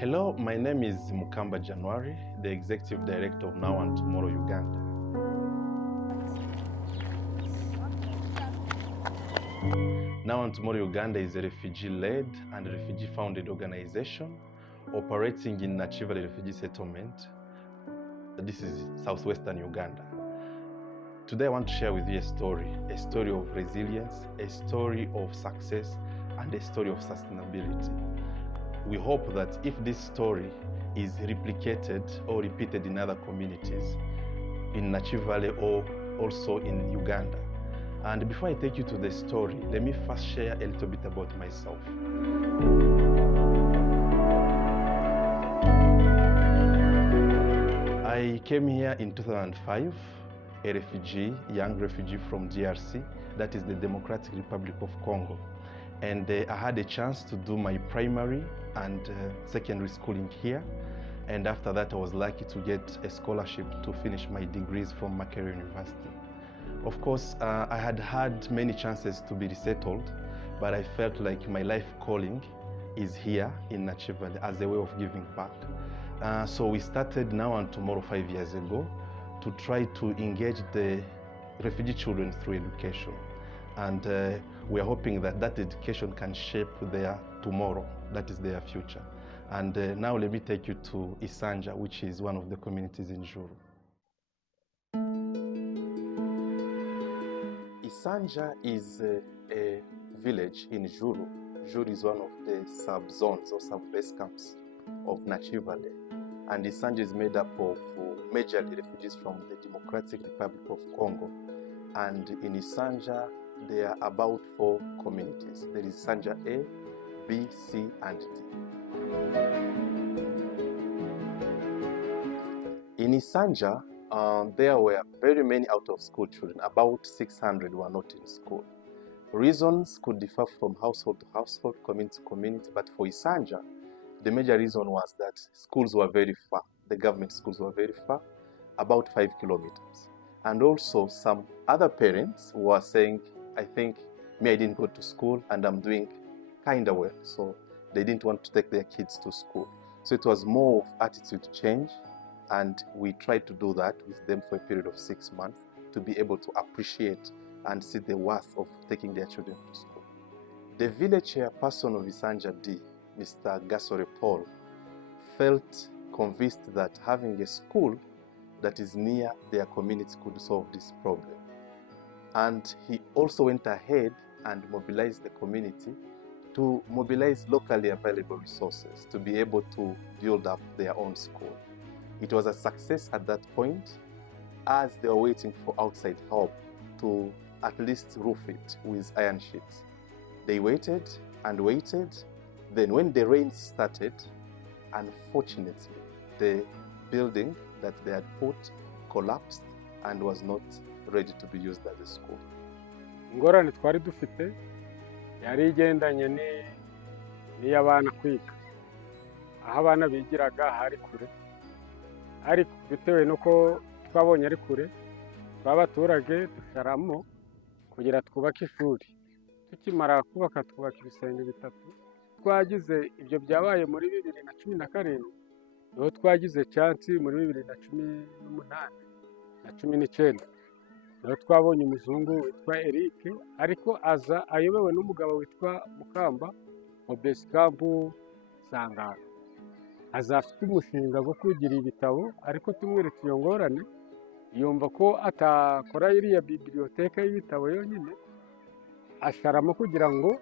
Hello, my name is Mukamba January, the Executive Director of Now and Tomorrow Uganda. Now and Tomorrow Uganda is a refugee-led and refugee-founded organization operating in Nakivale refugee settlement. This is southwestern Uganda. Today I want to share with you a story of resilience, a story of success, and a story of sustainability. We hope that if this story is replicated or repeated in other communities, in Nakivale or also in Uganda. And before I take you to the story, let me first share a little bit about myself. I came here in 2005, a refugee, young refugee from DRC, that is the Democratic Republic of Congo. And I had a chance to do my primary and secondary schooling here. And after that, I was lucky to get a scholarship to finish my degrees from Makerere University. Of course, I had many chances to be resettled, but I felt like my life calling is here in Nakivale as a way of giving back. So we started Now and Tomorrow 5 years ago to try to engage the refugee children through education. And we are hoping that that education can shape their tomorrow, that is their future. And now let me take you to ISANJA, which is one of the communities in Juru. ISANJA is a village in Juru. Juru is one of the sub-zones or sub-base camps of Nakivale. And ISANJA is made up of majorly refugees from the Democratic Republic of Congo. And in ISANJA, there are about 4 communities. There is ISANJA A, B, C, and D. In ISANJA, there were very many out-of-school children. About 600 were not in school. Reasons could differ from household to household, community to community, but for ISANJA, the major reason was that schools were very far. The government schools were very far, about 5 kilometers. And also some other parents were saying, I think I didn't go to school and I'm doing kind of well. So they didn't want to take their kids to school. So it was more of attitude change. And we tried to do that with them for a period of 6 months to be able to appreciate and see the worth of taking their children to school. The village chairperson of ISANJA D, Mr. Gasore Paul, felt convinced that having a school that is near their community could solve this problem. And he also went ahead and mobilized the community to mobilize locally available resources to be able to build up their own school. It was a success at that point, as they were waiting for outside help to at least roof it with iron sheets. They waited and waited. Then when the rain started, unfortunately, the building that they had put collapsed and was not ready to be used as a school. Ingorane twari dufite yari igendanye n'iy'abana kwiga. Aho abana bigiraga hari kure. Ariko bitewe nuko twabonye ari kure, twabaturage dusharamo kugira twubake ishuri. Tukimara kubaka twubaka ibisenge 3. Twagize ibyo byabaye muri 2017, niho twagize chance muri 2018 na 19. Niho twabonye umuzungu witwa Eric, ariko aza ayobewe n'umugabo witwa Mukamba mu base camp Sangara. Azafite umushinga wo kugira ibitabo, ariko tumweretse iyo ngorane yumva ko atakora iriya biblioteka y'ibitabo yonyine, asharamo kugira ngo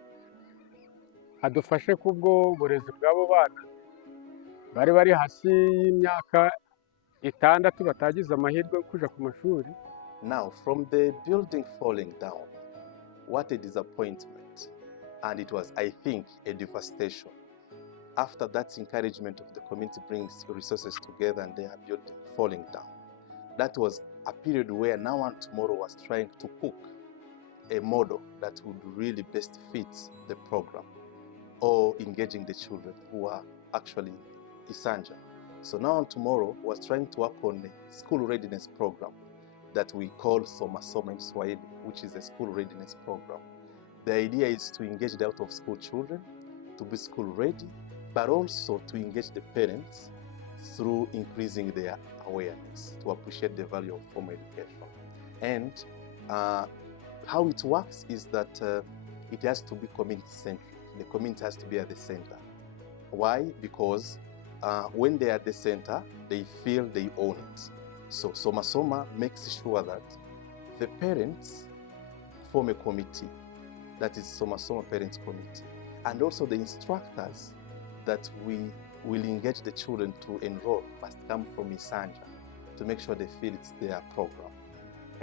adufashe kubwo burezi bw'abo bana bari hasi y'imyaka 6 batagize amahirwe kuja ku mashuri. Now, from the building falling down, what a disappointment. And it was, I think, a devastation. After that encouragement of the community brings resources together and they are building falling down. That was a period where Now and Tomorrow was trying to cook a model that would really best fit the program or engaging the children who are actually ISANJA. So Now and Tomorrow was trying to work on a school readiness program that we call Soma Soma in Swahili, which is a school readiness program. The idea is to engage the out-of-school children to be school ready but also to engage the parents through increasing their awareness to appreciate the value of formal education. And how it works is that it has to be community-centric. The community has to be at the center. Why? Because when they are at the center, they feel they own it. So Soma Soma makes sure that the parents form a committee, that is Soma Soma Parents Committee, and also the instructors that we will engage the children to enroll must come from ISANJA to make sure they feel it's their program.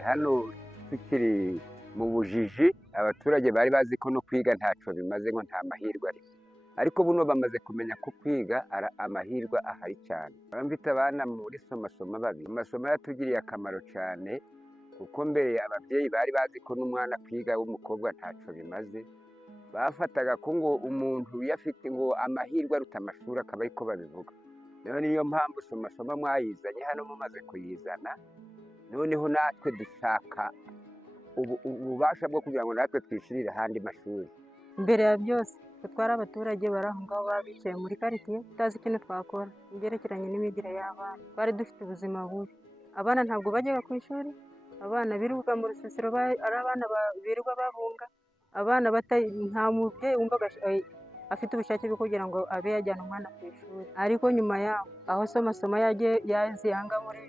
Hano tukiri mu bujiji abaturage bari bazi ko no kwiga ntacyo bimaze ngo nta mahirwe ariko buno bamaze kumenya ko kwiga amahirwe ahari cyane. Mfite abana muri Soma Soma babiri, amasomo yatugiriye akamaro cyane kuko mbere ababyeyi bari bazi ko n'umwana kwiga w'umukobwa ntacyo bimaze, bafataga ko ngo umuntu yafite ngo amahirwe aruta amashuri akaba ariko babivuga. Niyo mpamvu Soma Soma mwayizanye hano mumaze kuyizana, noneho natwe dushaka ububasha bwo kugira ngo natwe twishyurire ahandi mashuri. Mbere ya byose twari abaturage bari aho ngaho bicaye muri karitsiye tutazi ikintu twakora ibyerekeranye n'imyigire y'abana. Twari dufite ubuzima bubi, abana ntabwo bajyaga ku ishuri, abana birirwa mu rusisiro ari abana birirwa babunga, abana nta mubyeyi wumvaga afite ubushake bwo kugira ngo abe yajyana umwana ku ishuri. Ariko nyuma yaho aho Soma Soma yazihanga muri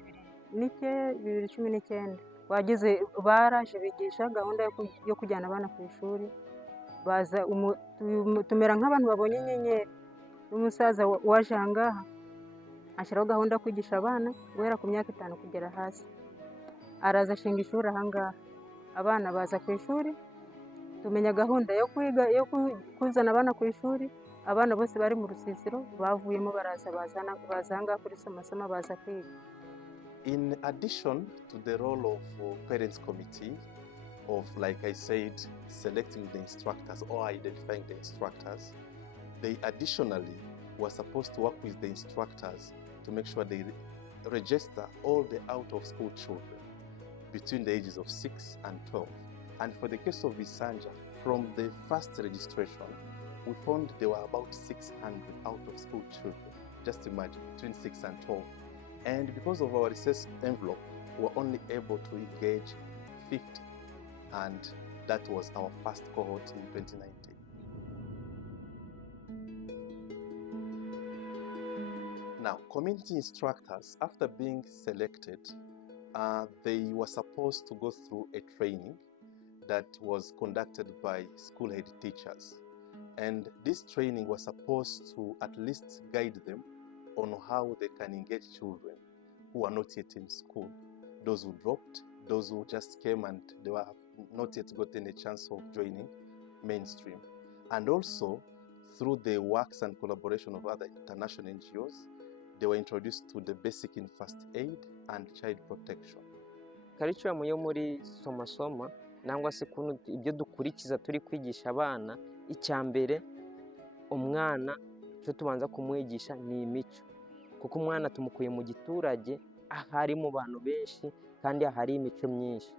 2019 wagize baraje bigisha gahunda yo kujyana abana ku ishuri, baza tumera nk'abantu babonye inyenyeri. N'umusaza waje aha ngaha ashyiraho gahunda yo kwigisha abana guhera ku myaka 5 kugera hasi, araza ashinga ishuri aha ngaha, abana baza ku ishuri, tumenya gahunda yo kwiga yo kuzana abana ku ishuri. Abana bose bari mu rusisiro bavuyemo baza aha ngaha kuri Soma Soma baza kwiga. In addition to the role of parents committee of, like I said, selecting the instructors or identifying the instructors, they additionally were supposed to work with the instructors to make sure they register all the out-of-school children between the ages of 6 and 12. And for the case of ISANJA, from the first registration, we found there were about 600 out-of-school children. Just imagine, between 6 and 12. And because of our research envelope, we were only able to engage 50. And that was our first cohort in 2019. Now, community instructors, after being selected, they were supposed to go through a training that was conducted by school head teachers. And this training was supposed to at least guide them on how they can engage children who are not yet in school, those who dropped, those who just came and they were not yet gotten a chance of joining mainstream. And also, through the works and collaboration of other international NGOs, they were introduced to the basic in first aid and child protection. Curriculum yo muri Soma Soma nangwa se kuntu ibyo dukurikiza turi kwigisha abana, icyambere umwana cyo tubanza kumwigisha ni imico, kuko umwana tumukuye mu giturage ahari mu bantu benshi kandi ahari imico myinshi.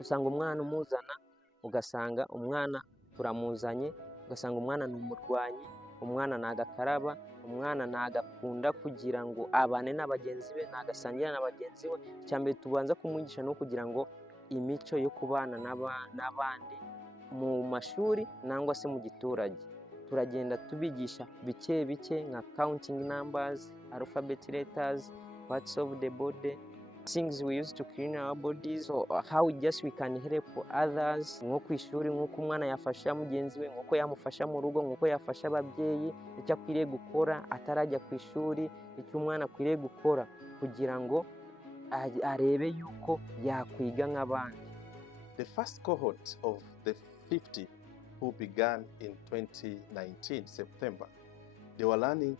Usanga umwana umuzana, ugasanga umwana turamuzanye, ugasanga umwana ni umurwanyi, umwana nagakaraba, umwana nagakunda kugira ngo abane n'abagenzi be, nagasangira n'abagenzi we. Icyambere tubanza kumwigisha no kugira ngo imico yo kubana n'abandi mu mashuri nangwa se mu giturage. Turagenda tubigisha bike bike nka counting numbers, alphabet letters, parts of the body, things we use to clean our bodies, or how just we can help others. Nko ku ishuri, nk'uko umwana yafasha mugenzi we, nk'uko yamufasha mu rugo, nk'uko yafasha ababyeyi, icyo akwiriye gukora atarajya ku ishuri, icyo umwana akwiriye gukora kugira ngo arebe yuko yakwiga nk'abandi. The first cohort of the 50 who began in 2019 September, they were learning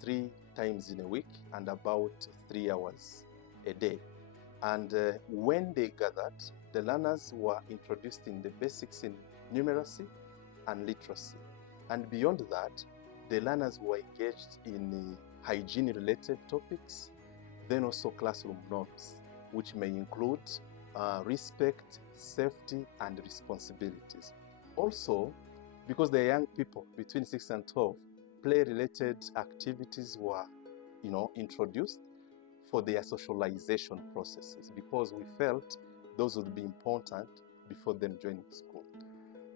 3 times in a week and about 3 hours a day. And when they gathered, the learners were introduced in the basics in numeracy and literacy. And beyond that, the learners were engaged in hygiene-related topics, then also classroom norms, which may include respect, safety, and responsibilities. Also, because they're young people between 6 and 12, play-related activities were, introduced for their socialization processes because we felt those would be important before them joining school.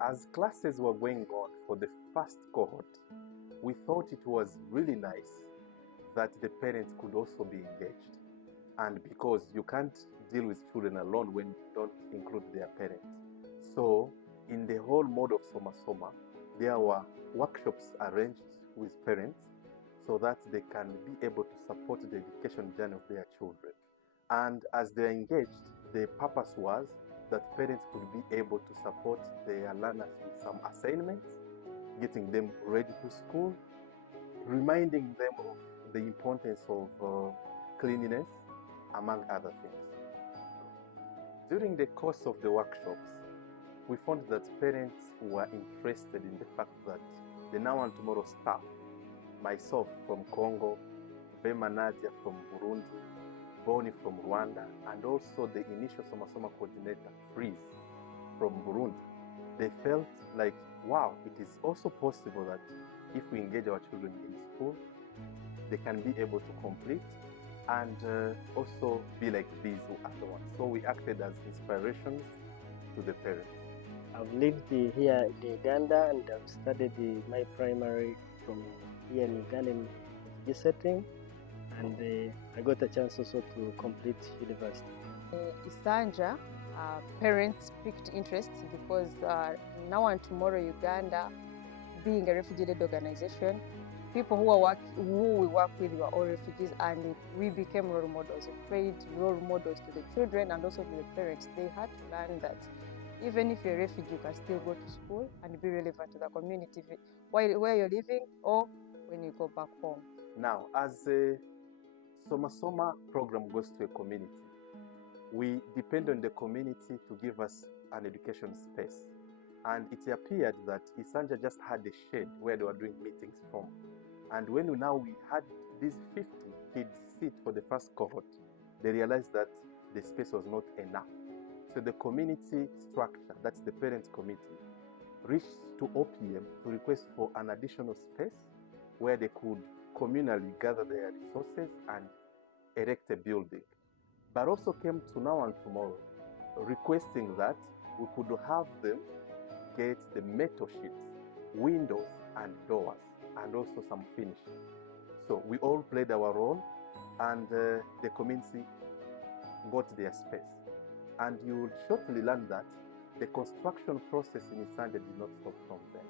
As classes were going on for the first cohort, we thought it was really nice that the parents could also be engaged. And because you can't deal with children alone when you don't include their parents. So in the whole mode of Soma Soma, there were workshops arranged with parents so that they can be able to support the education journey of their children. And as they're engaged, the purpose was that parents could be able to support their learners with some assignments, getting them ready to school, reminding them of the importance of cleanliness, among other things. During the course of the workshops, we found that parents were interested in the fact that the Now and Tomorrow staff, myself from Congo, Bema Nadia from Burundi, Boni from Rwanda, and also the initial Soma Soma coordinator, Freeze, from Burundi, they felt like, wow, it is also possible that if we engage our children in school, they can be able to complete and also be like these other ones. So we acted as inspirations to the parents. I've lived here in Uganda and I've studied my primary from here in Uganda in refugee setting, and I got a chance also to complete university. ISANJA, parents picked interest because Now and Tomorrow Uganda, being a refugee-led organization, people who we work with were all refugees, and we became role models. We created role models to the children and also to the parents. They had to learn that even if you're a refugee, you can still go to school and be relevant to the community where you're living or when you go back home. Now, as a Soma Soma program goes to a community, we depend on the community to give us an education space. And it appeared that ISANJA just had a shed where they were doing meetings from. And when we had these 50 kids sit for the first cohort, they realized that the space was not enough. So the community structure, that's the parents committee, reached to OPM to request for an additional space where they could communally gather their resources and erect a building. But also came to Now and Tomorrow requesting that we could have them get the metal sheets, windows and doors, and also some finishing. So we all played our role, and the community got their space. And you will shortly learn that the construction process in ISANJA did not stop from there.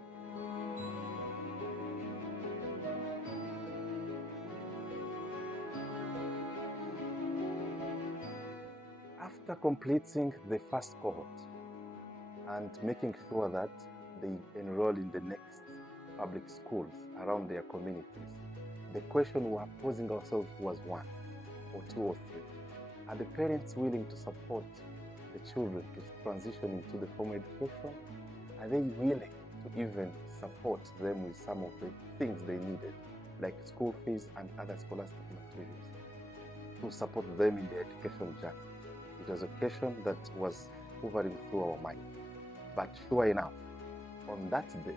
After completing the first cohort and making sure that they enroll in the next public schools around their communities, the question we are posing ourselves was 1 or 2 or 3. Are the parents willing to support the children to transition into the formal education? Are they willing to even support them with some of the things they needed, like school fees and other scholastic materials, to support them in their education journey? It was a question that was hovering through our mind. But sure enough, on that day,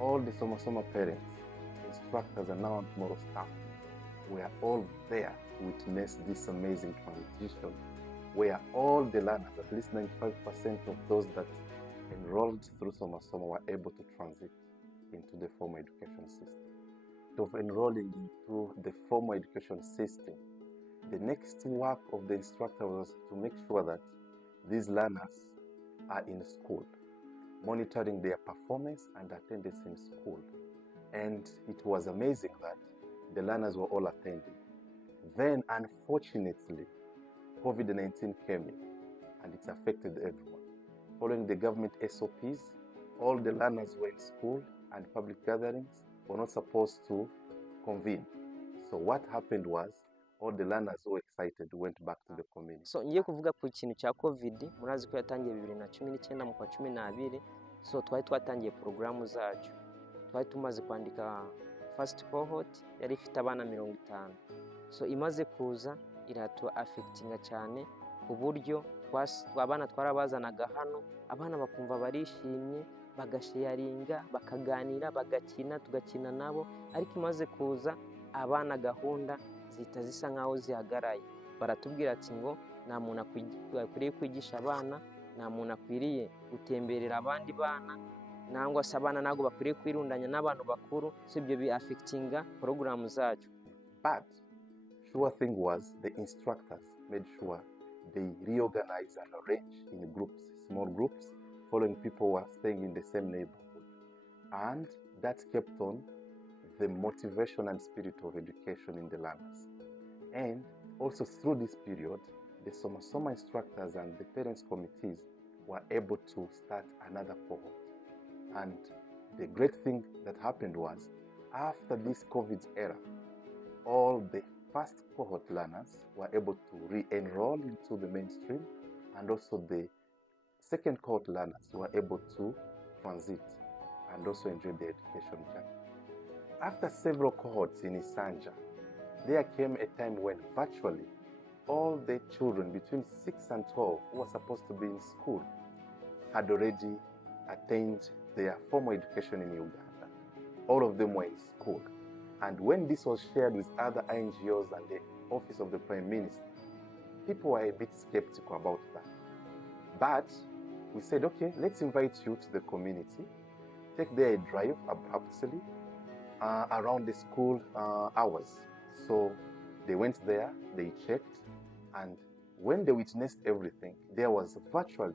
all the Soma Soma parents, instructors, and Now and Tomorrow staff were all there to witness this amazing transition where all the learners, at least 95% of those that enrolled through Soma Soma, were able to transit into the formal education system. Of enrolling into the formal education system, the next work of the instructor was to make sure that these learners are in school, monitoring their performance and attendance in school. And it was amazing that the learners were all attending. Then, unfortunately, COVID-19 came in and it affected everyone. Following the government SOPs, all the learners were in school and public gatherings were not supposed to convene. So what happened was, all the learners who were excited went back to the community. So ngiye kuvuga ku kintu cya covid, murazi ko yatangiye 2019 mu kwa 12. So twari twatangiye porogaramu zacu, twari tumaze kwandika first cohort yari ifite abana 50. So imaze kuza iratu affectinga cyane ku buryo abana twarabazanaga hano, abana bakumva barishimye, bagasharinga, bakaganira, bagakina, tugakina nabo, ariko imaze kuza abana gahunda zihita zisa nkaho zihagaraye. Baratubwira ati ngo nta muntu akwiriye kwigisha abana, nta muntu akwiriye gutemberera abandi bana, nangwa se abana ntabwo bakwiriye kwirundanya n'abantu bakuru, so ibyo bi-affectinga porogaramu zacu. But sure thing was the instructors made sure they reorganize and arrange in groups, small groups, following people who were staying in the same neighborhood. And that kept on the motivation and spirit of education in the learners. And also through this period, the Soma instructors and the parents committees were able to start another cohort. And the great thing that happened was, after this COVID era, all the first cohort learners were able to re-enroll into the mainstream, and also the second cohort learners were able to transit and also enjoy their education journey. After several cohorts in ISANJA, there came a time when virtually all the children between 6 and 12 who were supposed to be in school had already attained their formal education in Uganda. All of them were in school. And when this was shared with other NGOs and the Office of the Prime Minister, people were a bit skeptical about that. But we said, okay, let's invite you to the community, take there a drive abruptly around the school hours. So they went there, they checked, and when they witnessed everything, there was virtually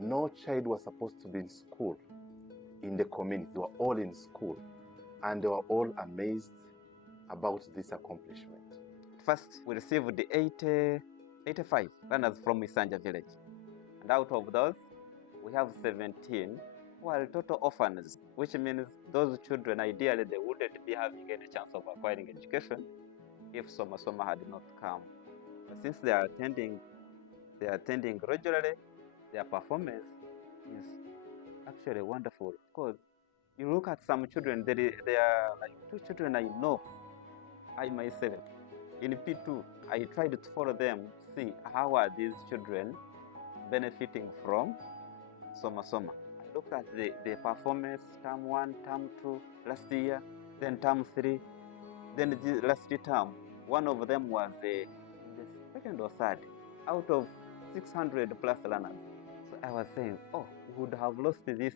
no child was supposed to be in school in the community. They were all in school, and they were all amazed about this accomplishment. First, we received the 85 learners from ISANJA village. And out of those, we have 17 who are total orphans, which means those children, ideally, they wouldn't be having any chance of acquiring education if Soma had not come. But since they are attending regularly, their performance is actually wonderful. Because you look at some children, there are like 2 children I know. I myself, in P2, I tried to follow them, see how are these children benefiting from Soma. I looked at the performance, term 1, term 2, last year, then term 3, then the last term. One of them was in the second or third out of 600 plus learners. So I was saying, oh, we would have lost this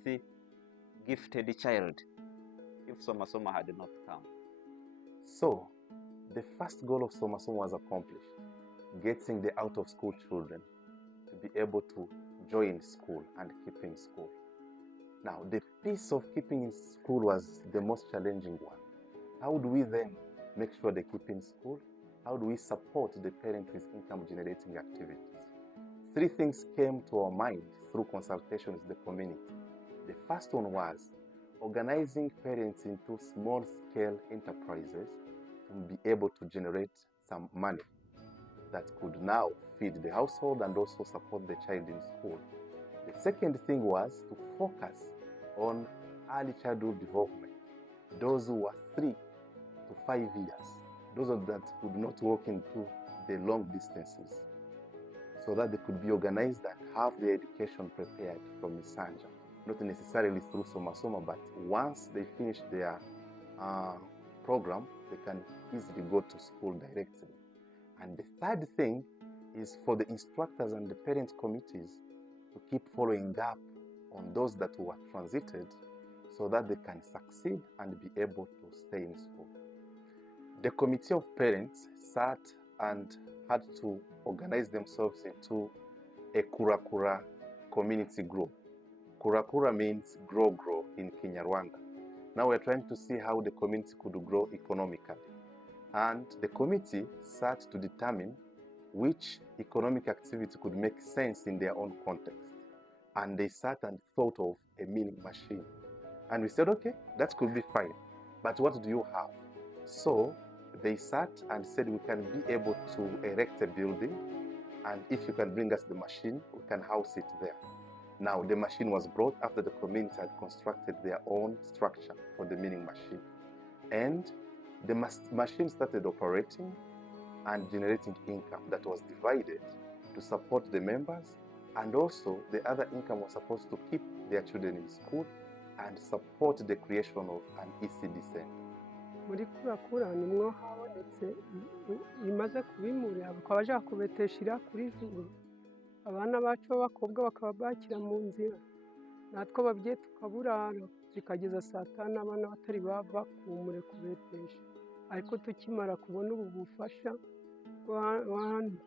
gifted child if Soma had not come. So the first goal of Soma was accomplished, getting the out-of-school children to be able to join school and keep in school. Now, the piece of keeping in school was the most challenging one. How do we then make sure they keep in school? How do we support the parent with income-generating activities? 3 things came to our mind through consultation with the community. The first one was organizing parents into small-scale enterprises to be able to generate some money that could now feed the household and also support the child in school. The second thing was to focus on early childhood development, those who were 3 to 5 years, those that could not walk into the long distances, so that they could be organized and have their education prepared from ISANJA, not necessarily through Soma, but once they finish their program, they can easily go to school directly. And the third thing is for the instructors and the parent committees to keep following up on those that were transited so that they can succeed and be able to stay in school. The committee of parents sat and had to organize themselves into a Kurakura community group. Kurakura means grow in Kinyarwanda. Now we're trying to see how the community could grow economically. And the committee sat to determine which economic activity could make sense in their own context. And they sat and thought of a milling machine. And we said, okay, that could be fine, but what do you have? So they sat and said, we can be able to erect a building, and if you can bring us the machine, we can house it there. Now, the machine was brought after the community had constructed their own structure for the milling machine. And the machine started operating and generating income that was divided to support the members, and also the other income was supposed to keep their children in school and support the creation of an ECD center. Muri kurakura nimwo habonetse imaze kubimurira bakaba baja kubeteshira kuri juru abana bacu b'abakobwa bakaba bakira mu nzira natwe ababyeyi tukaburara zikageza saa tanu abana batari bava kumure kubetesha ariko tukimara kubona ubu bufasha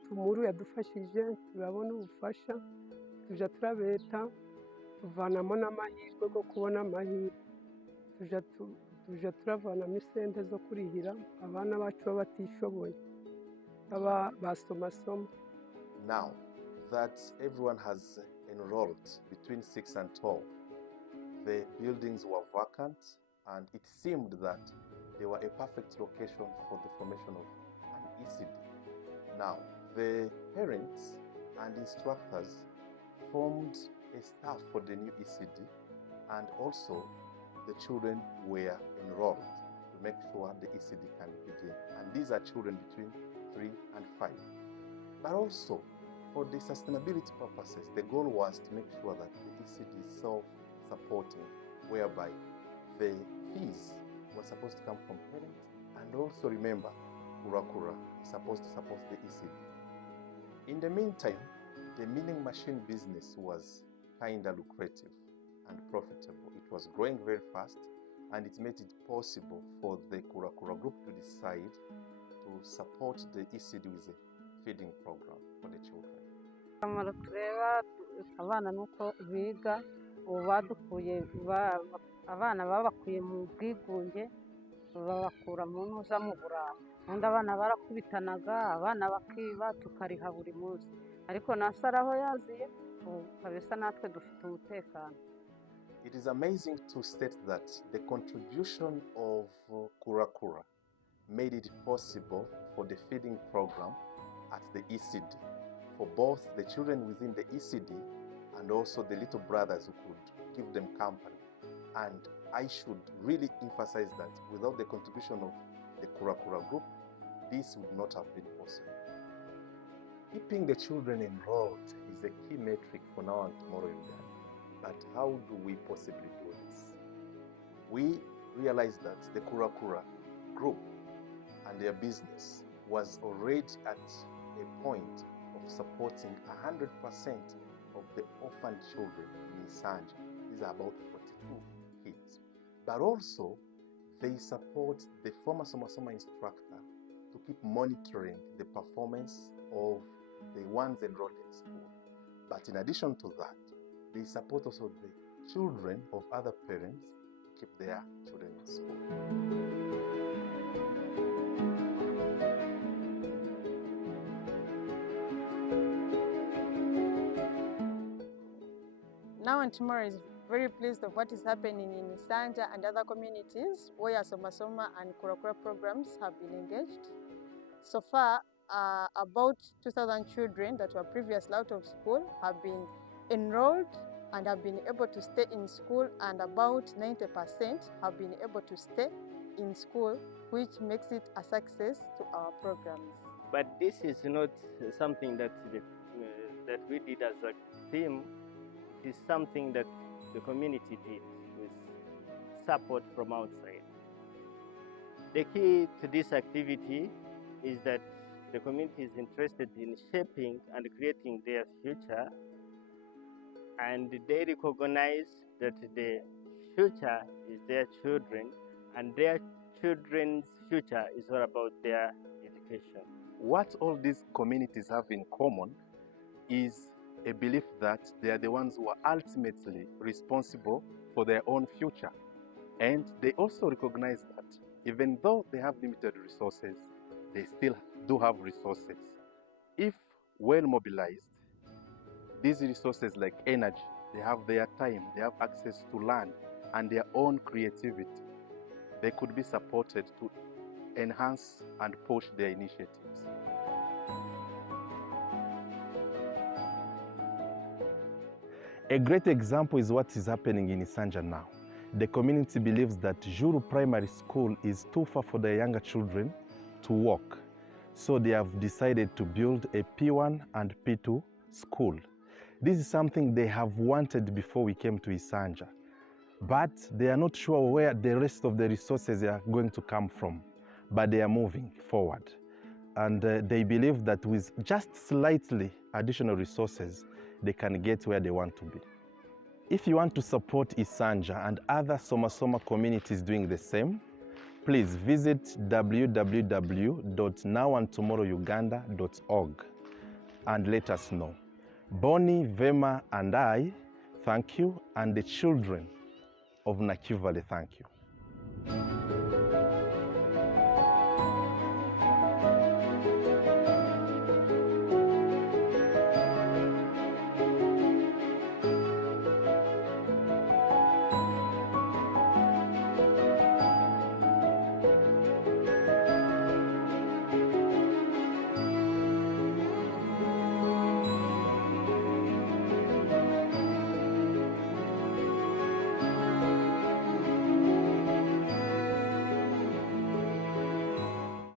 tumuru yadufashije turabona ubufasha tuja turabeta tuvanamo n'amahirwe go kubona amahirwe tuja turavanamo isente zo kurihira abana bacu batishoboye basomasomo. Now that everyone has enrolled between 6 and 12, the buildings were vacant and it seemed that they were a perfect location for the formation of an ECD. Now, the parents and instructors formed a staff for the new ECD, and also the children were enrolled to make sure the ECD can begin. And these are children between 3 and 5. But also, for the sustainability purposes, the goal was to make sure that the ECD is self-supporting, whereby the fees were supposed to come from parents, and also remember, Kurakura is supposed to support the ECD. In the meantime, the milling machine business was kind of lucrative and profitable. It was growing very fast, and it made it possible for the Kurakura group to decide to support the ECD with a feeding program for the children. Akamaro tureba abana nuko biga ubu badukuye abana babakuye mu bwigunge babakura mu ntuza mu burara undi abana barakubitanaga abana bakiba tukariha buri munsi ariko nasara aho yaziye kabisa natwe dufite umutekano. It is amazing to state that the contribution of Kurakura made it possible for the feeding program at the ECD for both the children within the ECD and also the little brothers who could give them company. And I should really emphasize that without the contribution of the Kurakura group, this would not have been possible. Keeping the children enrolled is a key metric for now and tomorrow in Uganda. But how do we possibly do this? We realized that the Kurakura group and their business was already at a point of supporting 100% of the orphan children in ISANJA. These are about 42 kids. But also, they support the former Somasoma instructor to keep monitoring the performance of the ones enrolled in school. But in addition to that, they support also the children of other parents to keep their children in school. Now and tomorrow is very pleased of what is happening in ISANJA and other communities where Somasoma and Kurakura programs have been engaged. So far, about 2,000 children that were previously out of school have been enrolled and have been able to stay in school, and about 90% have been able to stay in school, which makes it a success to our programs. But this is not something that that we did as a team. It is something that the community did with support from outside. The key to this activity is that the community is interested in shaping and creating their future, and they recognize that the future is their children, and their children's future is all about their education. What all these communities have in common is a belief that they are the ones who are ultimately responsible for their own future. And they also recognize that even though they have limited resources, they still do have resources. If well mobilized, these resources like energy, they have their time, they have access to land and their own creativity. They could be supported to enhance and push their initiatives. A great example is what is happening in ISANJA now. The community believes that Juru Primary School is too far for their younger children to walk. So they have decided to build a P1 and P2 school. This is something they have wanted before we came to ISANJA. but they are not sure where the rest of the resources are going to come from, but they are moving forward. And they believe that with just slightly additional resources, they can get where they want to be. If you want to support ISANJA and other Soma communities doing the same, please visit www.nowandtomorrowuganda.org and let us know. Bonnie, Vema, and I thank you, and the children of Nakivale thank you.